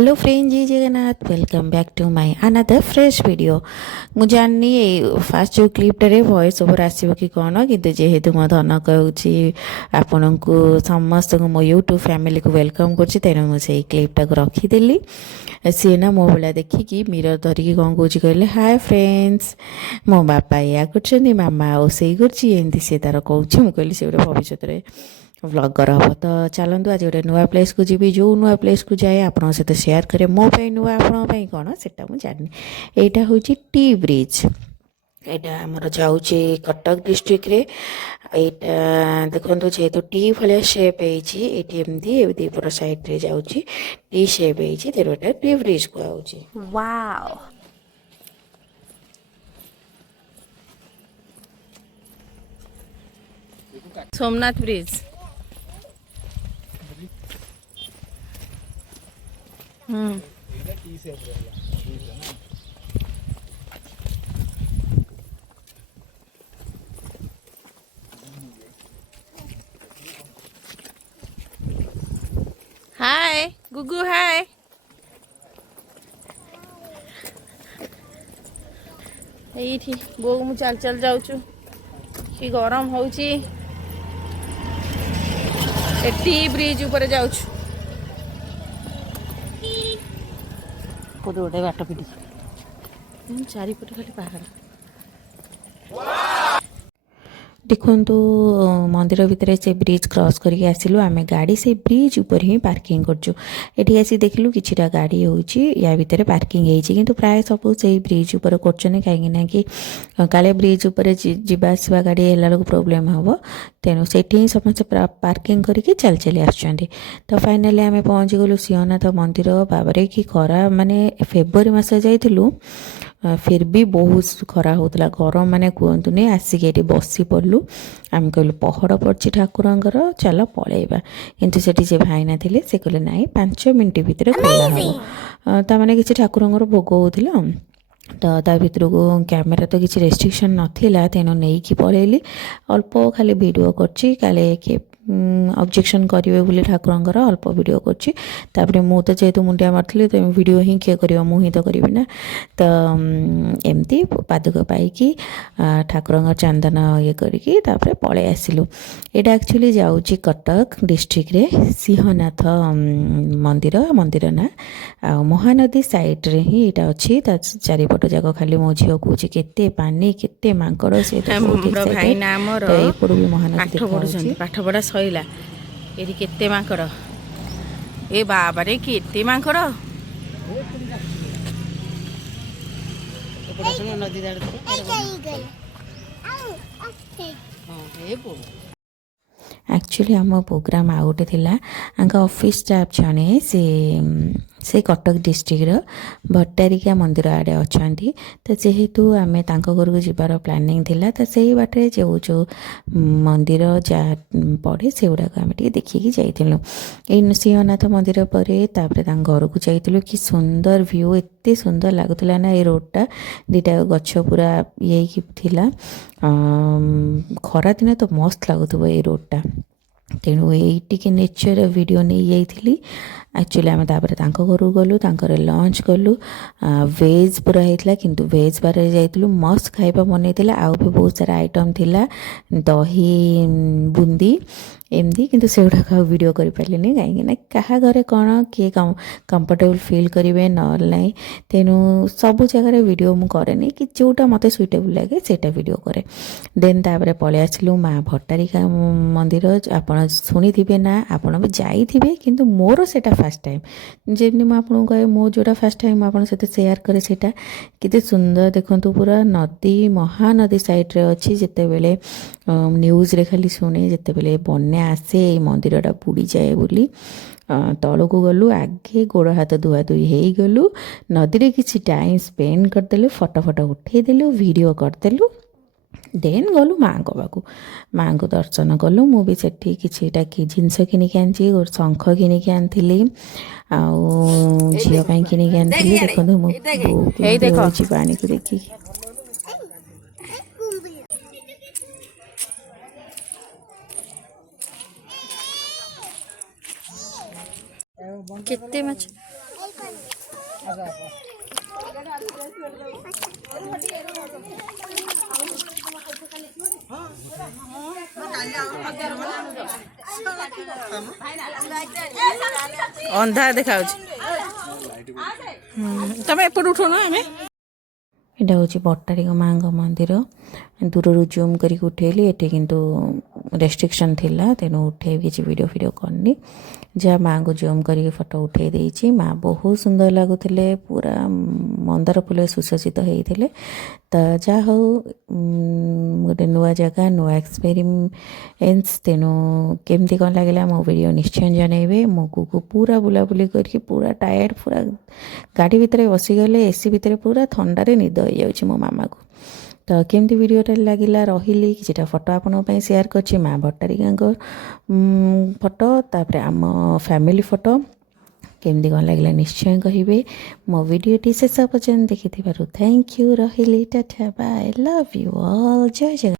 Hello friend, जी Jagannath, welcome back to my another fresh video. मु जाननी फास्ट जो क्लिपटे वॉइस ओवर आसो कि कौन, कि जेहेतु मो धन कहूँ आपण को समस्त मो यूट्यूब फैमिली को वेलकम कर तेणु मुझे क्लिपटा को रखीदेली। सी ना मो भाया देखिकी मिरर धरिकी कौन कौच कहले हाय फ्रेंड्स, मो बापा या कर मामा ओसई कर तार कौन मुझे से गोटे भविष्य में व्लगर हम। तो चलतु आज गोटे नुआ प्लेस को जी, जो नुआ प्लेस को जाए आप सहित शेयर करे मो नुआ आपण कौन से जानी। यहाँ हूँ टी ब्रिज, यहाँ आमर जाऊँगी कटक डिस्ट्रिक्ट रे। यहाँ देखो जेहेतु टी भाया सेप होती दीपर साइड रे जाऊँगी टी सेप होती टी ब्रिज कहूँ। Wow, Somnath bridge. हाय गुगु, हाय। ये बो मु चल चल जाऊचु कि गरम होउची। टी ब्रिज ऊपर जाऊचु। गोटे बाट पिटी चारिपटे खाली पहाड़। देखु मंदिर भितर से ब्रिज क्रॉस करके आसिलु आमे। गाड़ी से ब्रिज ऊपर ही पार्किंग करछु। एठी आसी देखिलु किछिटा गाड़ी होउची या भितर पार्किंग हेची, किंतु प्राय सब से ब्रिज ऊपर करछने काहे ना कि काले ब्रिज ऊपर जिबा आसीबा गाड़ी हेला लोक प्रॉब्लम हबो, तेनु सेठी ही समस्त पार्किंग करके चल चली आछंती। तो फाइनली आमे पहुंची गलु सिंहनाथ मंदिर। बाबरे की खरा माने फेब्रुआरी मास जाइथिलु, फिर भी बहुत खरा होता गरम माने कहतुनी। आसिक ये बसी पड़लु। आम कहलु पहड़ पड़ी ठाकुरंकर, चल पलैबा। किंतु सेठी जे भाईना थिले से कहले नाई 5 मिनिट भितर खोला हम। ताने किसी ठाकुरंकर भोग होता। तो ता भर को कैमेरा तो किसी रेस्ट्रिक्शन नाला, तेणु नहीं कि पलैली। अल्प खाली वीडियो करछि, काले किए ऑब्जेक्शन करेंगे बोली ठाकुरंकर अल्प वीडियो कर। मु तो जेहेतु मुंडिया मारती तो वीडियो ही किए कर, मुझे तो करी ना। तो एमती पादुक पाई ठाकुरंकर चंदन ये करके पलि आसिलु। यहाँ एक्चुअली जाऊँगी कटक डिस्ट्रिक्ट रे सिंहनाथ मंदिर। मंदिर ना महानदी साइड रे ही यहाँ अच्छी। चारिपट जाक खाली मो झील कौन केते पानी केते मांकड़ से भाई ना भी महानदी देखा पाठ पढ़ा सैला। ये केते मांकड़, ए बाबा रे केते मांकड़। नदी एक्चुअली आम प्रोग्राम आउ गोटे थिला। ऑफिस स्टाफ जने से कटक डिस्ट्रिक्ट भट्टारिका मंदिर आड़े अच्छा। तो जेहेतु आम घर को जीवार प्लानिंग थिला, तो से बाटे जो जो मंदिर जा पड़े से गुड़ाक आम देखिकी जाइलु। ये सिंहनाथ मंदिर पर घर को जाइलु। कि सुंदर व्यू, एते सुंदर लगुला ना। ये रोडटा दीटा गछ पूरा ये थिला। खरा दिन तो मस्त लगुव ये रोडटा। तेणु ये नेचर वीडियो नहीं जाइली। एक्चुअली आम घर को गलु, लंच कलु। वेज पूरा होता, किंतु वेज बार जाइलु। मस्त खाइबा बनई आउ भी बहुत सारा आइटम थिला, दही बूंदी एमती। किंतु से गुड़ाक वीडियो कर पारे कहीं क्या घरे कौन किए कंफर्टेबल फील करेंगे ना। तेणु सबू जगह वीडियो मुझे कि जोटा मत सुइटेबल लगे से वीडियो करे। देन तापर पलि आसिलु माँ भट्टारिका मंदिर। आप शुणी थे ना, आपड़ भी जाइए, किंतु मोर से फास्ट टाइम। जमी मुझे कहे मो जोटा फास्ट टाइम आप सहित शेयर करे से केते सुंदर देखु। पूरा नदी महानदी साइड रे अच्छी। जिते बेले न्यूज रे खाली शुणे जिते बेले बन्या आसे मंदिरटा बुड़ी जाए बोली तल को गलु। आगे गोड़ हाथ धुआ धुई हो गलु। नदी रे किसी टाइम स्पेंड करदेलु, फटो फटो उठेदेलु, वीडियो करदेलु। देन गलु माँ को पाक, माँ को दर्शन कलु। मु भी सेठी किछिटा कि जिनस किनिक आनी, गोटे शंख किनिक आनी, झील किनिक आनी। देखो मो बो पानी को देखिए। केते माछ अंधा देखा तमें एपट उठो ना आम এটা হচ্ছে বট্টারিকা ମାଙ୍କ ମନ୍ଦିର ଦୂରରୁ ଜୁମ୍ କରିକି ଉଠେଇଲି ଏଠି କିନ୍ତୁ ରେଷ୍ଟ୍ରିକ୍ସନ୍ ଥିଲା ତେଣୁ ଉଠେଇ କିଛି ଭିଡ଼ିଓ ଫିଡ଼ିଓ କରିନି ଯାହା ମାଙ୍କୁ ଜୁମ୍ କରିକି ଫଟୋ ଉଠେଇ ଦେଇଛି ମା ବହୁତ ସୁନ୍ଦର ଲାଗୁଥିଲେ ପୁରା ମନ୍ଦାର ଫୁଲ ସୁସଜ୍ଜିତ ହେଇଥିଲେ ତ ଯାହା ହଉ ଗୋଟେ ନୂଆ ଜାଗା ନୂଆ ଏକ୍ସପେରିଏନ୍ସ ତେଣୁ କେମିତି କ'ଣ ଲାଗିଲା ମୋ ଭିଡ଼ିଓ ନିଶ୍ଚୟ ଜଣାଇବେ ମୋ କୁକୁ ପୁରା ବୁଲାବୁଲି କରିକି ପୁରା ଟାୟାର୍ଡ଼ ପୁରା ଗାଡ଼ି ଭିତରେ ବସିଗଲେ ଏସି ଭିତରେ ପୁରା ଥଣ୍ଡାରେ ନିଦ ହେଇଯାଉଛି ମୋ ମାମାକୁ ତ କେମିତି ଭିଡ଼ିଓଟା ଲାଗିଲା ରହିଲି କିଛିଟା ଫଟୋ ଆପଣଙ୍କ ପାଇଁ ସେୟାର କରିଛି ମା ଭଟ୍ଟାରିକାଙ୍କ ଫଟୋ ତାପରେ ଆମ ଫ୍ୟାମିଲି ଫଟୋ କେମିତି କ'ଣ ଲାଗିଲା ନିଶ୍ଚୟ କହିବେ ମୋ ଭିଡ଼ିଓଟି ଶେଷ ପର୍ଯ୍ୟନ୍ତ ଦେଖିଥିବାରୁ ଥ୍ୟାଙ୍କ ୟୁ ରହିଲି tata bye love you all ଜୟ ଜଗନ୍ନାଥ।